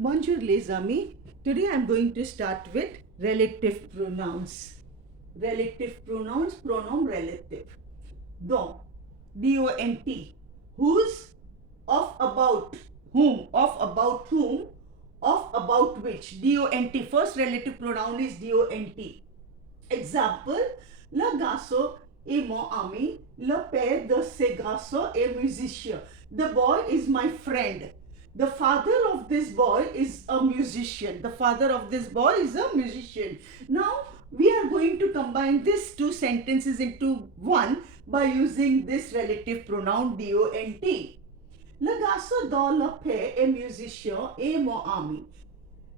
Bonjour les amis. Today I am going to start with relative pronouns. Relative pronouns, pronoun relative. Dont, D-O-N-T. Whose, of, about, whom, of, about whom, of, about which. D-O-N-T. First relative pronoun is D-O-N-T. Example, le garçon est mon ami, le père de ce garçon est musicien. The boy is my friend. The father of this boy is a musician. The father of this boy is a musician. Now, we are going to combine these two sentences into one by using this relative pronoun D-O-N-T. Le garçon dont le père est musicien est mon ami.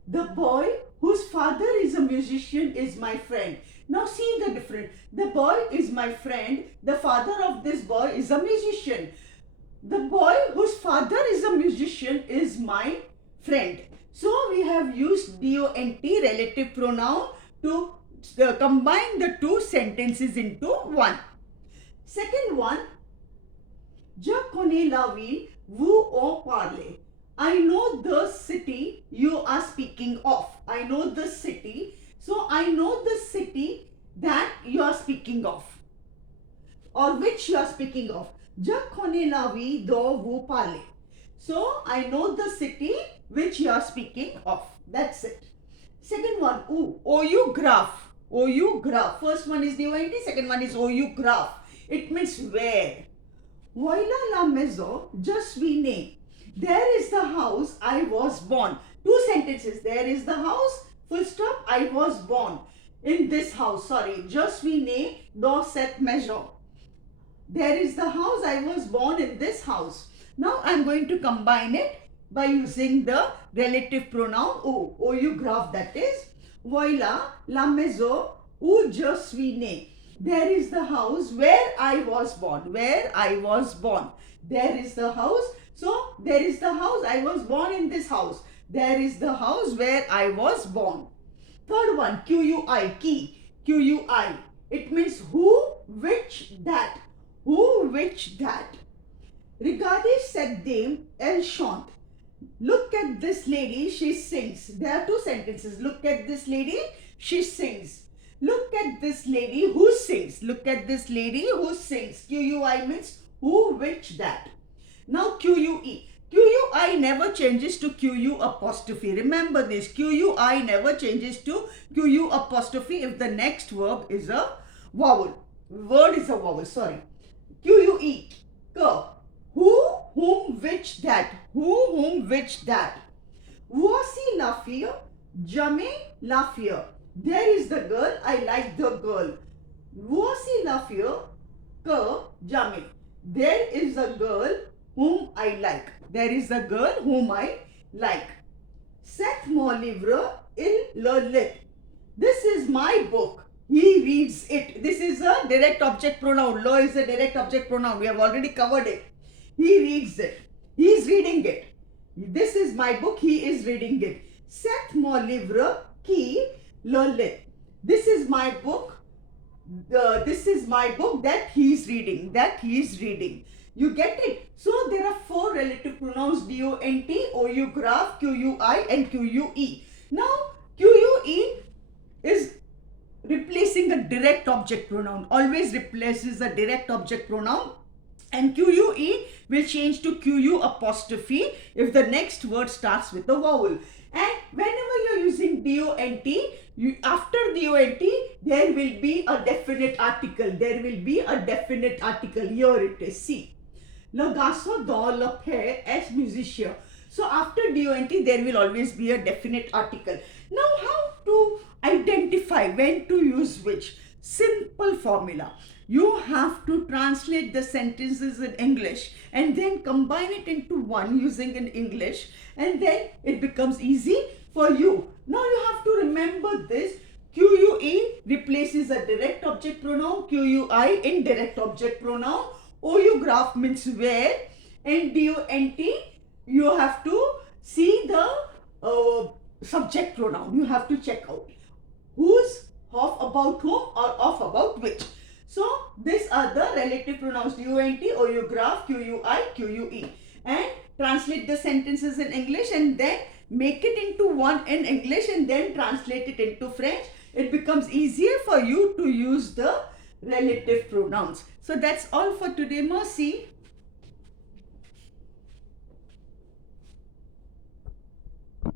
The boy whose father is a musician is my friend. Now see the difference. The boy is my friend. The father of this boy is a musician. The boy whose father is a musician is my friend. So we have used D-O-N-T relative pronoun to combine the two sentences into one. Second one, je connais la ville, vous en parlez. I know the city you are speaking of. I know the city. So I know the city that you are speaking of or which you are speaking of. Je connais la ville dont vous parlez. So I know the city which you are speaking of. That's it. Second one, OU graph. OU graph. First one is D-O-N-T, second one is OU graph. It means where. Voilà la maison, je suis né. There is the house I was born. Two sentences. There is the house, full stop, I was born. In this house, sorry. Je suis né dans cette maison. There is the house, I was born in this house. Now I am going to combine it by using the relative pronoun OU graph, that is. Voilà la maison où je suis né. There is the house where I was born. Where I was born. There is the house. So, there is the house. I was born in this house. There is the house where I was born. Third one, QUI, key. QUI. It means who, which, that. Who, which, that. Regardez cette dame, elle chante. Look at this lady, she sings. There are two sentences. Look at this lady, she sings. Look at this lady who sings. Look at this lady who sings. QUI means who, which, that. Now QUE. QUI never changes to QU apostrophe. Remember this. QUI never changes to QU apostrophe if the next verb is a vowel. Word is a vowel, sorry. QUE. K. Who, whom, which, that. Who, whom, which, that. Voici la fille. Jamais la fille. There is the girl. I like the girl. Voici la fille que jamais. There is a girl whom I like. There is a girl whom I like. C'est mon livre, il le lit. This is my book. He reads it. This is a direct object pronoun. Le is a direct object pronoun. We have already covered it. He reads it. He is reading it. This is my book. He is reading it. C'est mon livre qui le lit. This is my book. This is my book that he is reading. That he is reading. You get it? So there are four relative pronouns: D-O-N-T, OU graph, QUI and QUE. Now QUE is replacing a direct object pronoun. Always replaces a direct object pronoun. And QUE will change to QU apostrophe if the next word starts with a vowel. And whenever you are using D-O-N-T, after D-O-N-T, there will be a definite article. There will be a definite article. Here it is. See. Le garçon dont le père est musicien. So after D-O-N-T, there will always be a definite article. Now how to identify when to use which? Simple formula. You have to translate the sentences in English and then combine it into one using in English, and then it becomes easy for you. Now you have to remember this. QUE replaces a direct object pronoun, QUI indirect object pronoun, OU graph means where, and DONT you have to see the subject pronoun. You have to check out whose, of, about whom, or of, about which. So these are the relative pronouns: DONT, OU graph, QUI, QUE. And translate the sentences in English and then make it into one in English and then translate it into French, it becomes easier for you to use the relative pronouns. So that's all for today, Mercy.